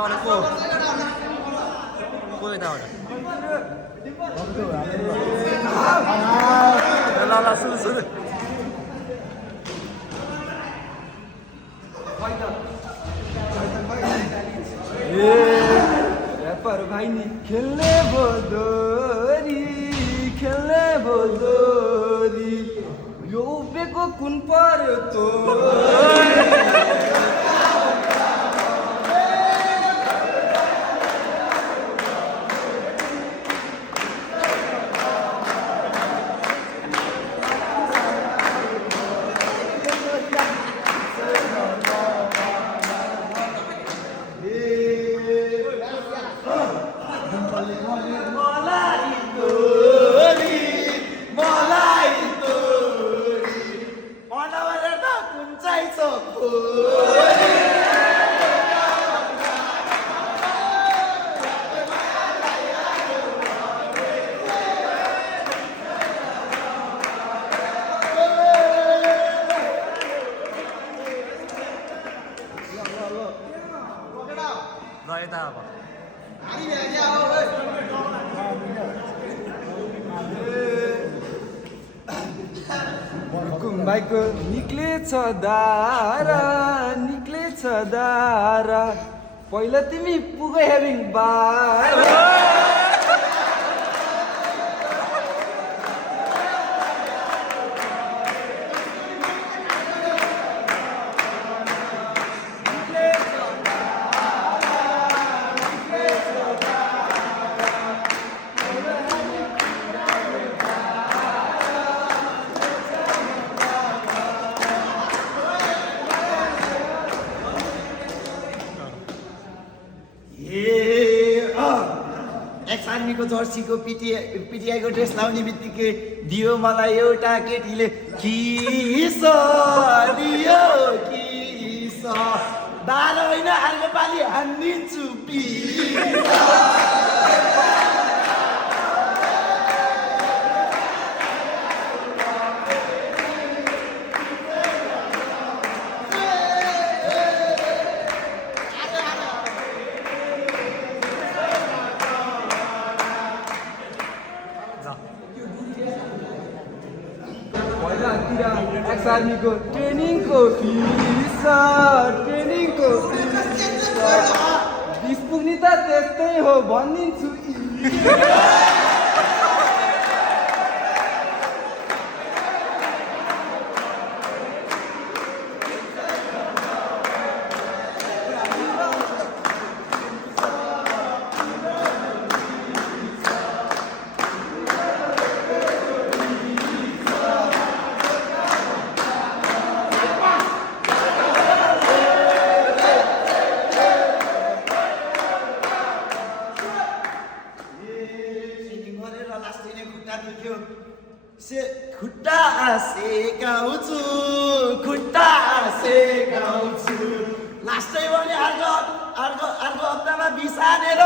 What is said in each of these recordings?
यताबाट को यताबाट ल ल सुरु सुरु ऱ्यापर भाइ नि खेल्ने भोदोरी यो उभिएको कुन पर्यो त ल यता अब भाइको निक्लेछ दारा पहिला तिमी पुगै हेभिङ बार एक्स-आर्मीको जर्सीको पिटिआईको ड्रेस लाउने बित्तिकै दियो मलाई एउटा केटीले किस दियो किस 12 होइन अर्को पालि हानिदिन्छु पिस एक्स-आर्मीको ट्रेनिङको फिस बिस पुग्ने त त्यस्तै हो भनिदिन्छु खुट्टा सेकाउँछु लास्टै भने अर्को हप्तामा बिसानेर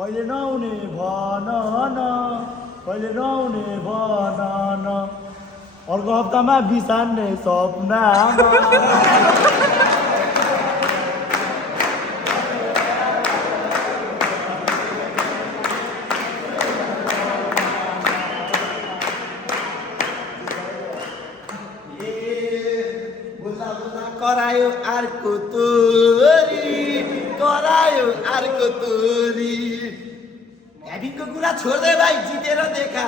कहिले नआउने भन न अर्को हप्तामा बिसान्ने सपना करायो अर्को तोरी ह्याभिङको कुरा छोड्दै भाइ जितेर देखा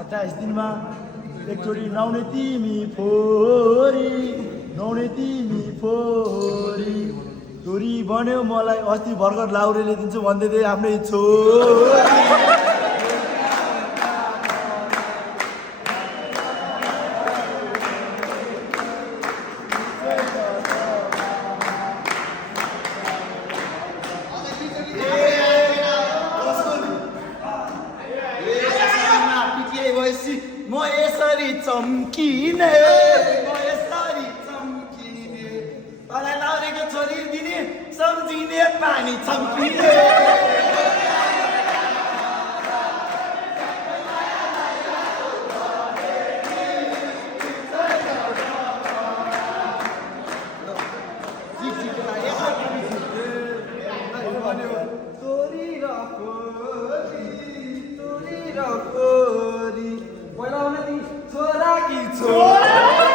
28 दिनमा एकचोटि नुहाउने तिमी फोरी नुहाउने तिमी फोरी छोरी बन्यो मलाई अस्ति भर्खर लाउरेले दिन्छु भन्दै थिएँ आफ्नै छोरी म यसरी चम्किने तँलाई लाउरेको छोरी दिने सम्झिने पानी चम्किने छोरा कि छोरा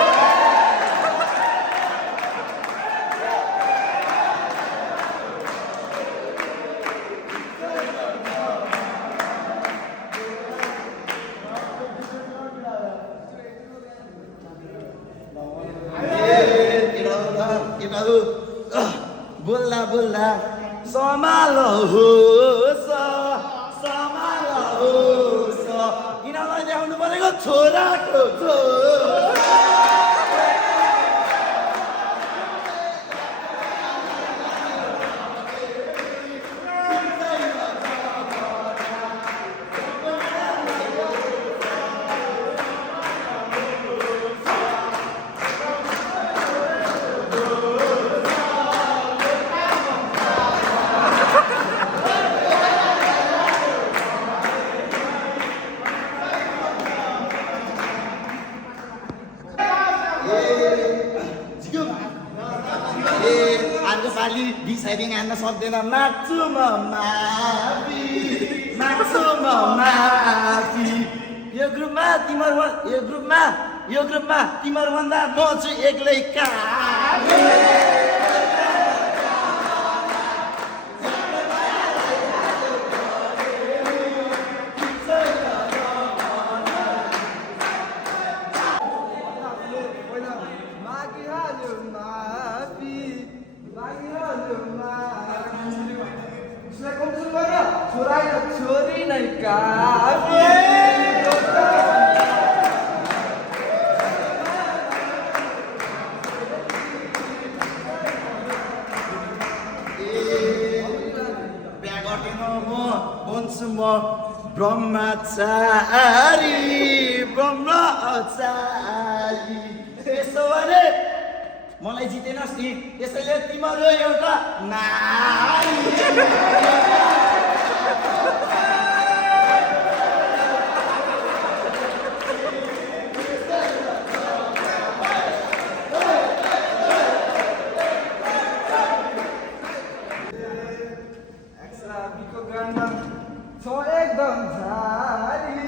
बोल्दा बोल्दा सम्हाल होस् सम्हाल होस् किनलाई ल्याउनु परेको छोराको आजपालि बिसाइदिङ हान्न सक्दैन माग्छु म माफी यो ग्रुपमा तिमीहरू भन्दा म चाहिँ एक्लै काफी छोरा छोरी नै काफी भन्छु म ब्रह्मचारी यसो भने मलाई जितेनस् नि यसैले तिम्रो एउटा नारी एकदम झारी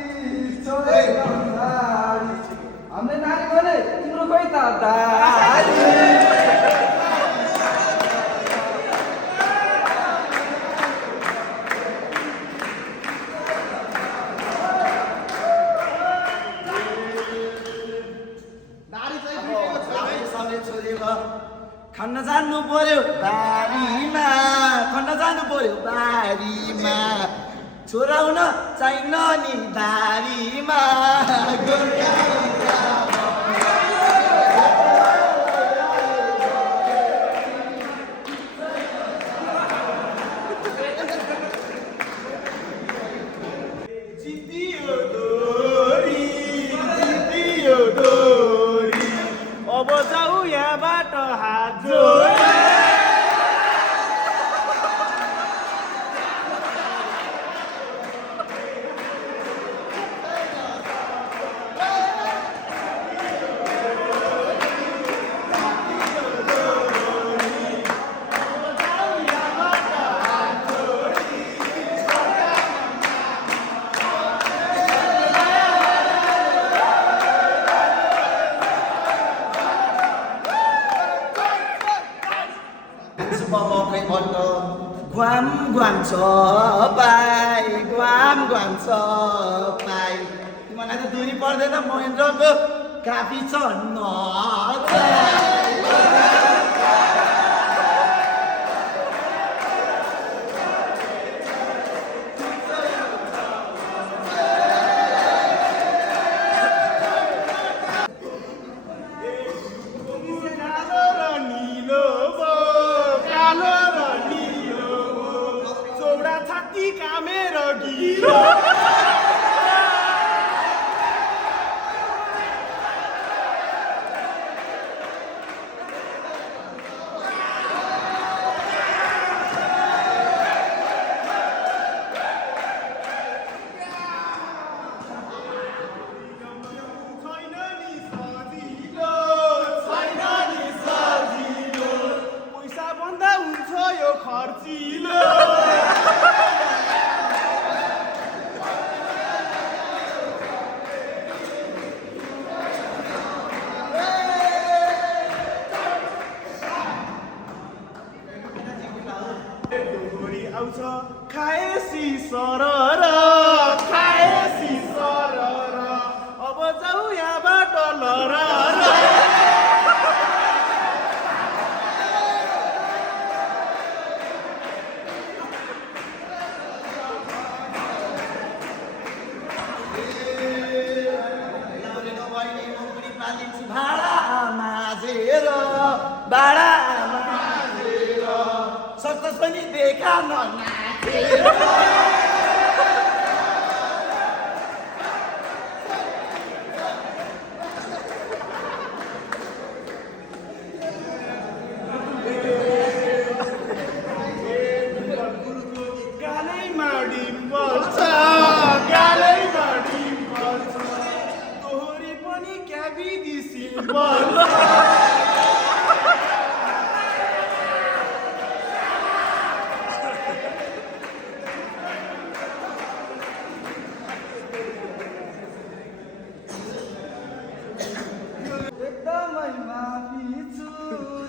हामीले नारी भने तिम्रो खोइ त दारी खन्न जानु पर्यो बारीमा छोरा हुन चाहिन्न नि बारीमा जितियो डोरी अब जाऊ यहाँबाट हात जोडी गुवाम छ पाइ मलाई त दूरी पर्दैन महेन्द्रको काफी छ नच खाएसी सरर खाएसी सरर अब जाऊ यहाँबाट लर भाडा माझेर भाडा माझेर सक्सेस पनि देखा ननाचेर गालैमा डिम्पल छ गालैमा डिम्पल छ तोहरी पनि क्याबिदी सिम्पल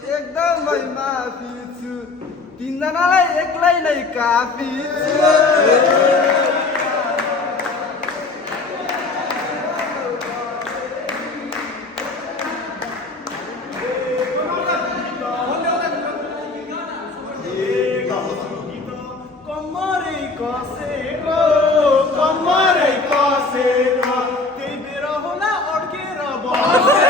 एकदमै माफी छु तिनजनालाई एक्लै नै काफी छु कम्मरै कसेको त्यही बेर होला अड्केर बसे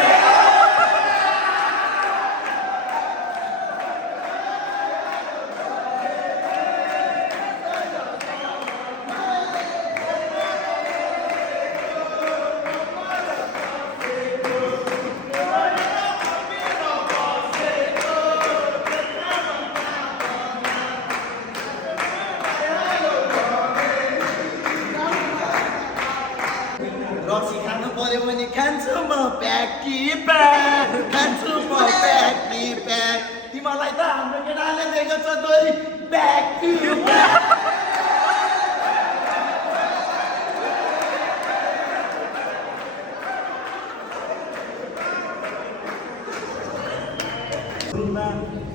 रक्सी खानु पर्यो भने खान्छु म प्याकी प्याक खान्छु म प्याकी प्याक तिमीलाई त हाम्रो केटाले दिएको छ दोरी प्याकी प्याक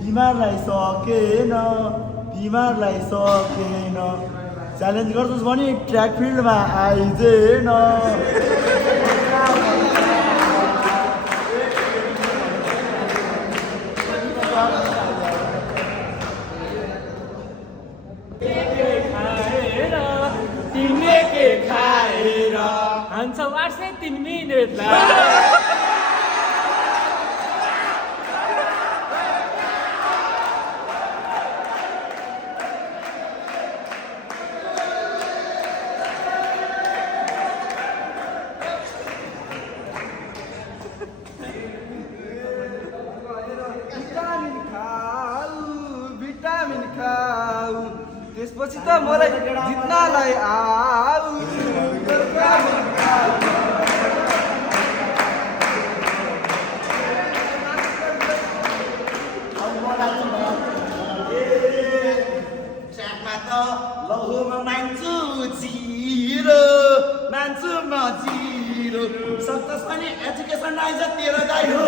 तिमीहरूलाई सकेन तिमीहरूलाई सकेन च्यालेन्ज गर्छस् भने ट्र्याक फिल्डमा आइजेन तिमीले के खाएर हान्छौ 803 मिनटलाई भिटामिन खाऊ त्यसपछि त मलाई जित्नलाई आऊ ट्र्याकमा त लौमा मान्छु जिरो मान्छु म जिरो सक्सेस पनि एजुकेसन आइज तेरो दाइ हो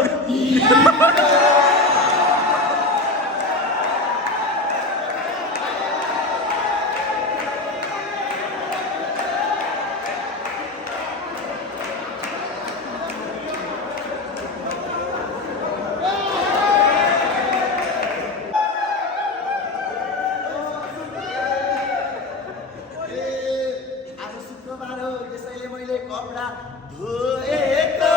कपडा धोएको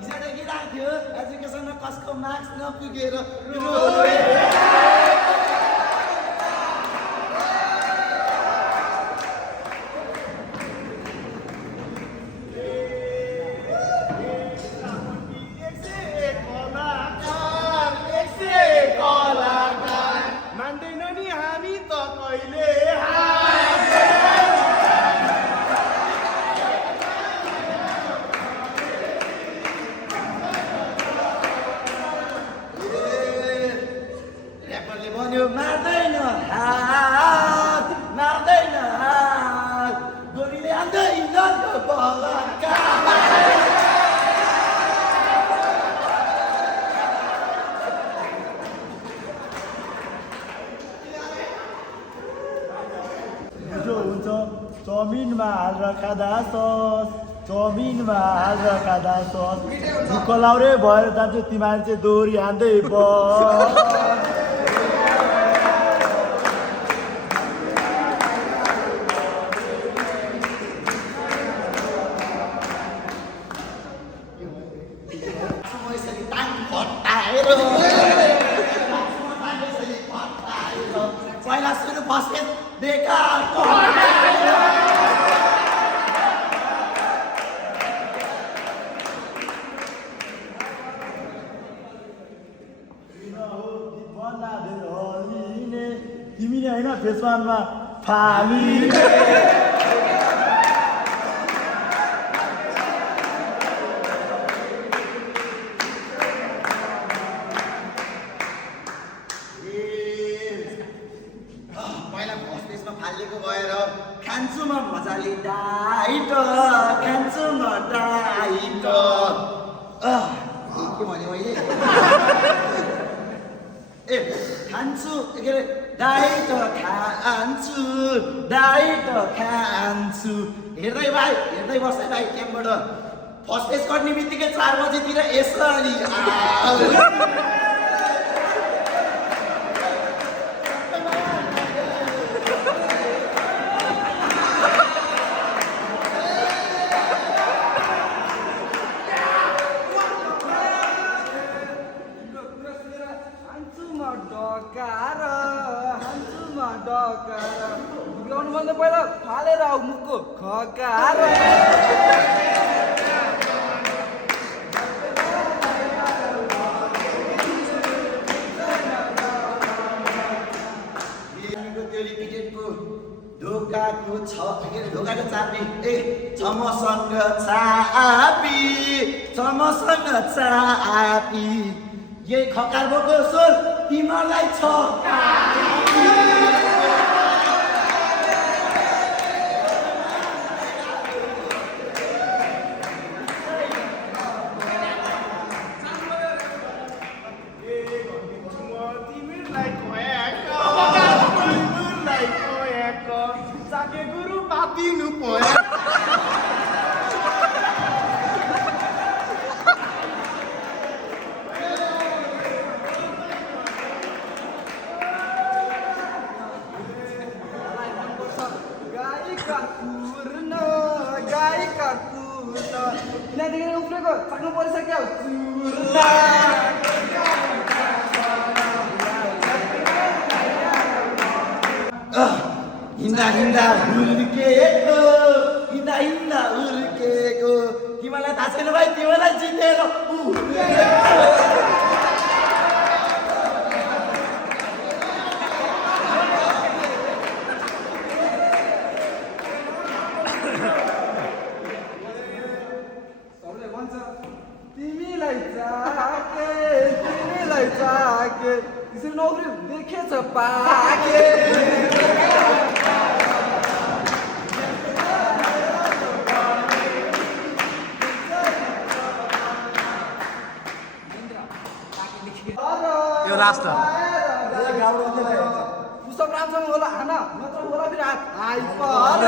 हिजोदेखि राख्यो एजुकेसनमा कसको मार्क्स नपुगेर मान्दैन नि हामी त कहिले ऱ्यापरले भन्यो मार्दैन हात मार्दैन हात गोलीले हान्दैन बलात्कार मिठो हुन्छ चाउमिनमा हालेर खाँदा सस चाउमिनमा हालेर खाँदा सस दुःख लाउरे भएर जान्छु तिमीहरू चाहिँ दोहोरी हान्दै बस यसरी टाङ फटाएर पहिला सुरु फस्के बेकार तिमीले होइन फेसवानमा फालिने पहिला फस्टेसमा फालिएको भएर खान्छु म मजाले डाइट खान्छु म डाइट के भने मैले ए खान्छु के अरे डाइट खान्छु हेर्दै भाइ हेर्दै बस्छ भाइ त्यहाँबाट फस्टेस गर्ने बित्तिकै 4 बजेतिर यसरी भन्दा पहिला फालेर आऊ मुखको खकार त्यो रिपिटेडको ढोकाको चाबी छ मसँग चाबी यही खकार भएको सोल तिमीलाई छ Sake guru papi nu poe. गाई कर्पूर्ण यहाँदेखि उफ्रेको सक्नु परिसक्यो हिँड्दा हुर्केको तिमीलाई थाहा छैन भाइ तिमीलाई जितेर तिमीलाई चाके त्यसरी नौकरी देखेछ पाके यो लास्ट पुस्तक राम्रोसँग होला हान नत्र होला फेरि हात आइपर